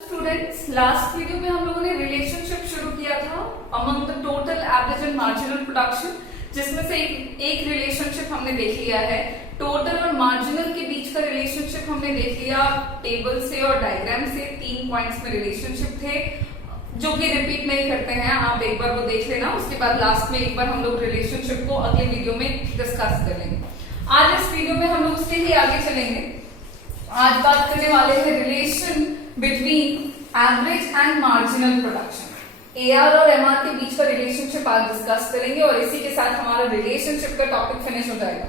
Students, last video में हम लोगों ने रिलेशनशिप शुरू किया था among the total average and marginal production, जिसमें से एक रिलेशनशिप हमने देख लिया है। टोटल और मार्जिनल के बीच का रिलेशनशिप हमने देख लिया टेबल से और डायग्राम से। 3 पॉइंट्स में रिलेशनशिप थे जो कि रिपीट नहीं करते हैं, आप एक बार वो देख लेना। उसके बाद लास्ट में एक बार हम लोग रिलेशनशिप को अगले वीडियो में डिस्कस करेंगे। आज इस वीडियो में हम लोग उससे ही आगे चलेंगे। आज बात करने वाले हैं relation between average and marginal production. AR और एमआर के बीच का रिलेशनशिप आज डिस्कस करेंगे और इसी के साथ हमारा रिलेशनशिप का टॉपिक फिनिश हो जाएगा।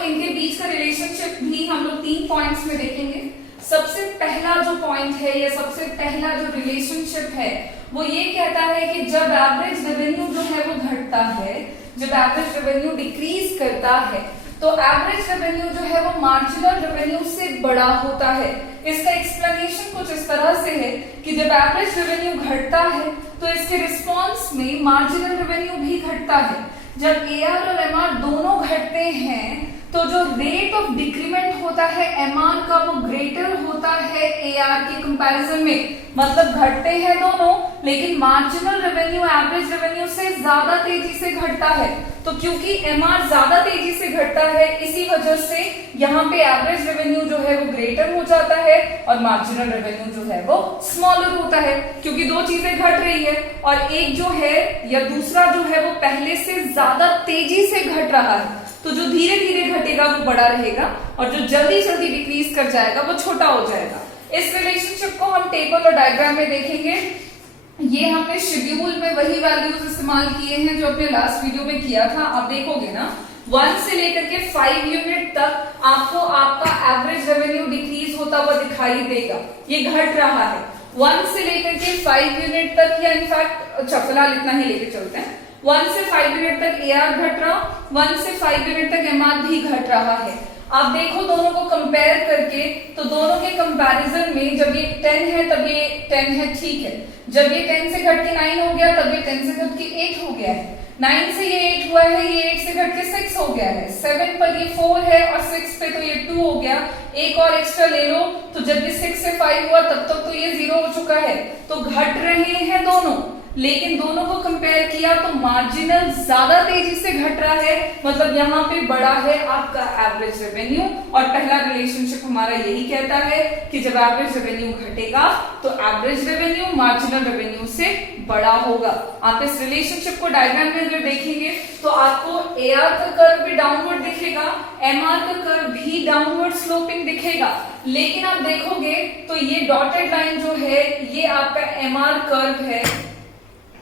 इनके बीच का रिलेशनशिप भी हम लोग 3 पॉइंट्स में देखेंगे। सबसे पहला जो पॉइंट है या सबसे पहला जो रिलेशनशिप है वो ये कहता है कि जब एवरेज रेवेन्यू जो है वो घटता है, जब एवरेज रेवेन्यू डिक्रीज करता है, तो एवरेज रेवेन्यू जो है वो मार्जिनल रेवेन्यू से बड़ा होता है। इसका एक्सप्लेनेशन कुछ इस तरह से है कि जब एवरेज रेवेन्यू घटता है तो इसके रिस्पॉन्स में मार्जिनल रेवेन्यू भी घटता है। जब एआर और एमआर दोनों घटते हैं तो जो रेट ऑफ डिक्रीमेंट होता है एमआर का वो ग्रेटर होता है एआर के कंपैरिजन में। मतलब घटते हैं दोनों, लेकिन मार्जिनल रेवेन्यू एवरेज रेवेन्यू से ज्यादा तेजी से घटता है। तो क्योंकि एमआर ज्यादा तेजी से घटता है, इसी वजह से यहाँ पे एवरेज रेवेन्यू जो है वो ग्रेटर हो जाता है और मार्जिनल रेवेन्यू जो है वो स्मॉलर होता है, क्योंकि दो चीजें घट रही है और एक जो है या दूसरा जो है वो पहले से ज्यादा तेजी से घट रहा है। तो जो धीरे धीरे घटेगा वो बड़ा रहेगा और जो जल्दी जल्दी डिक्रीज कर जाएगा वो छोटा हो जाएगा। इस रिलेशनशिप को हम टेबल और डायग्राम में देखेंगे। ये हमने शेड्यूल में वही वैल्यूज इस्तेमाल किए हैं जो अपने लास्ट वीडियो में किया था। आप देखोगे ना 1 से लेकर के 5 यूनिट तक आपको आपका एवरेज रेवेन्यू डिक्रीज होता हुआ दिखाई देगा। ये घट रहा है 1 से लेकर के 5 यूनिट तक, या इनफैक्ट फिलहाल इतना ही लेके चलते हैं। 1 से 5 यूनिट तक एआर घट रहा, 1 से 5 यूनिट तक एमआर भी घट रहा है। आप देखो दोनों को कंपेयर करके, तो दोनों के कंपैरिजन में जब ये 10 है तब ये 10 है, ठीक है। जब ये 10 से घट के 9 हो गया तब ये 10 से घट के 8 हो गया है। 9 से ये 8 हुआ है, ये 8 से घट के 6 हो गया है। 7 पर ये 4 है और 6 पे तो ये 2 हो गया। एक और एक्स्ट्रा ले लो, तो जब ये 6 से 5 हुआ तब तक तो ये 0 हो चुका है। तो घट रहे हैं दोनों, लेकिन दोनों को कंपेयर किया तो मार्जिनल ज्यादा तेजी से घट रहा है। मतलब यहाँ पे बड़ा है आपका एवरेज रेवेन्यू। और पहला रिलेशनशिप हमारा यही कहता है कि जब एवरेज रेवेन्यू घटेगा तो एवरेज रेवेन्यू मार्जिनल रेवेन्यू से बड़ा होगा। आप इस रिलेशनशिप को डायग्राम में अगर देखेंगे तो आपको एआर का कर्व भी डाउनवर्ड दिखेगा, एमआर का कर्व भी डाउनवर्ड स्लोपिंग दिखेगा। लेकिन आप देखोगे तो ये डॉटेड लाइन जो है ये आपका एमआर कर्व है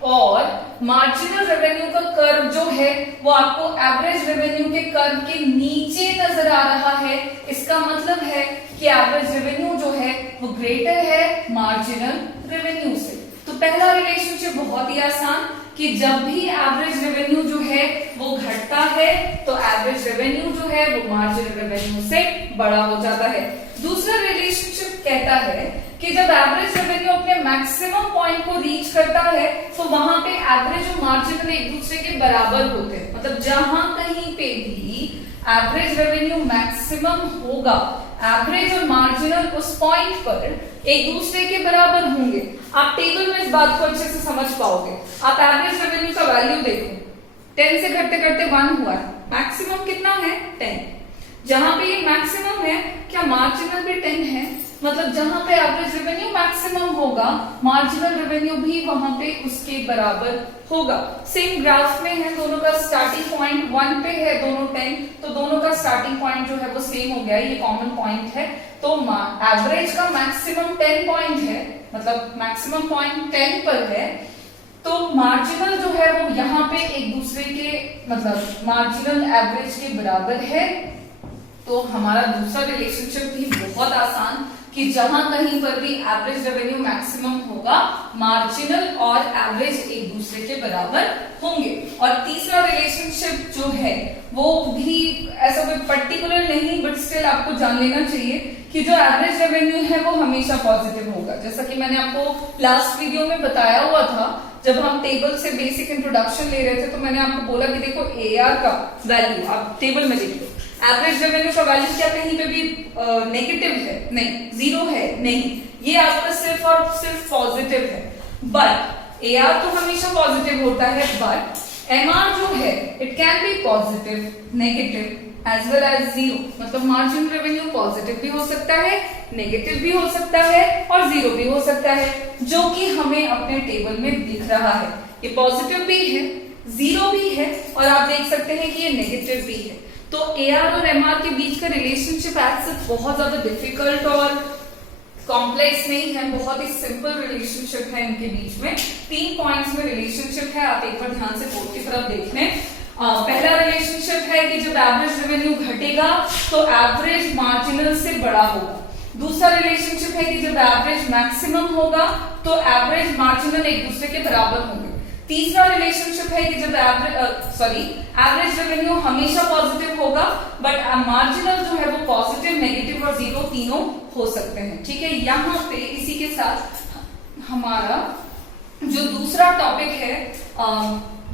और मार्जिनल रेवेन्यू का कर्व जो है वो आपको एवरेज रेवेन्यू के कर्व के नीचे नजर आ रहा है। इसका मतलब है कि एवरेज रेवेन्यू जो है वो ग्रेटर है मार्जिनल रेवेन्यू से। तो पहला रिलेशनशिप बहुत ही आसान कि जब भी एवरेज रेवेन्यू जो है वो घटता है तो एवरेज रेवेन्यू जो है वो मार्जिनल रेवेन्यू से बड़ा हो जाता है। दूसरा रिलेशनशिप कहता है कि जब एवरेज रेवेन्यू अपने मैक्सिमम पॉइंट को रीच करता है तो वहां पे एवरेज और मार्जिनल एक दूसरे के बराबर होते हैं। मतलब जहां कहीं पे भी एवरेज रेवेन्यू मैक्सिमम होगा, एवरेज और मार्जिनल उस पॉइंट पर एक दूसरे के बराबर होंगे। आप टेबल में इस बात को अच्छे से समझ पाओगे। आप एवरेज रेवेन्यू का वैल्यू देखो, 10 से घटते घटते 1 हुआ है, मैक्सिमम कितना है 10। जहां पे ये मैक्सिमम है, क्या मार्जिनल भी 10 है? मतलब जहां पे एवरेज रेवेन्यू मैक्सिमम होगा, मार्जिनल रेवेन्यू भी वहां पे उसके बराबर होगा। सेम ग्राफ में है, दोनों का स्टार्टिंग पॉइंट 1 पे है, दोनों 10, तो दोनों का स्टार्टिंग पॉइंट जो है वो सेम हो गया, ये कॉमन पॉइंट है। तो एवरेज का मैक्सिमम 10 पॉइंट है, मतलब मैक्सिमम पॉइंट 10 पर है, तो मार्जिनल जो है वो यहाँ पे एक दूसरे के मतलब मार्जिनल एवरेज के बराबर है। तो हमारा दूसरा रिलेशनशिप भी बहुत आसान कि जहां कहीं पर भी एवरेज रेवेन्यू मैक्सिमम होगा, मार्जिनल और एवरेज एक दूसरे के बराबर होंगे। और तीसरा रिलेशनशिप जो है वो भी ऐसा कोई पर्टिकुलर नहीं, बट स्टिल आपको जान लेना चाहिए कि जो एवरेज रेवेन्यू है वो हमेशा पॉजिटिव होगा। जैसा कि मैंने आपको लास्ट वीडियो में बताया हुआ था, जब हम टेबल से बेसिक इंट्रोडक्शन ले रहे थे तो मैंने आपको बोला कि देखो एआर का वैल्यू आप टेबल में देख लो, एवरेज रेवेन्यू का वैल्यू क्या कहीं पे भी नेगेटिव है? नहीं। जीरो है? नहीं। ये आपका सिर्फ और सिर्फ पॉजिटिव है। बट एआर तो हमेशा पॉजिटिव होता है, बट एमआर जो है it can be positive, negative as well as zero. मतलब मार्जिनल रेवेन्यू पॉजिटिव भी हो सकता है, नेगेटिव भी हो सकता है और जीरो भी हो सकता है, जो कि हमें अपने टेबल में दिख रहा है। ये पॉजिटिव भी है, जीरो भी है और आप देख सकते हैं कि ये नेगेटिव भी है। तो एआर और एमआर के बीच का रिलेशनशिप एज बहुत ज्यादा डिफिकल्ट और कॉम्प्लेक्स नहीं है, बहुत ही सिंपल रिलेशनशिप है इनके बीच में। 3 पॉइंट्स में रिलेशनशिप है, आप एक बार ध्यान से बोर्ड की तरफ देख लें। पहला रिलेशनशिप है कि जब एवरेज रेवेन्यू घटेगा तो एवरेज मार्जिनल से बड़ा होगा। दूसरा रिलेशनशिप है कि जब एवरेज मैक्सिमम होगा तो एवरेज मार्जिनल एक दूसरे के बराबर होंगे। तीसरा रिलेशनशिप है कि जब एवरेज रेवेन्यू हमेशा पॉजिटिव होगा, बट मार्जिनल जो है वो पॉजिटिव, नेगेटिव और जीरो तीनों हो सकते हैं। ठीक है, यहाँ पे इसी के साथ हमारा जो दूसरा टॉपिक है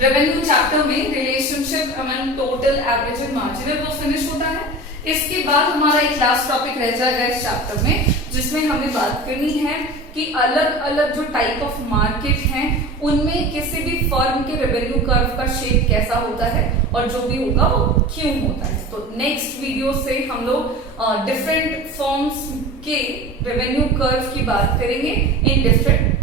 रेवेन्यू चैप्टर में, relationship among total, average and marginal, वो फिनिश होता है। इसके बाद हमारा एक लास्ट टॉपिक रह जाएगा इस चैप्टर में, जिसमें हमें बात करनी है कि अलग अलग जो टाइप ऑफ मार्केट हैं उनमें किसी भी फर्म के रेवेन्यू कर्व का शेप कैसा होता है और जो भी होगा वो क्यों होता है। तो नेक्स्ट वीडियो से हम लोग डिफरेंट फर्म्स के रेवेन्यू कर्व की बात करेंगे इन डिफरेंट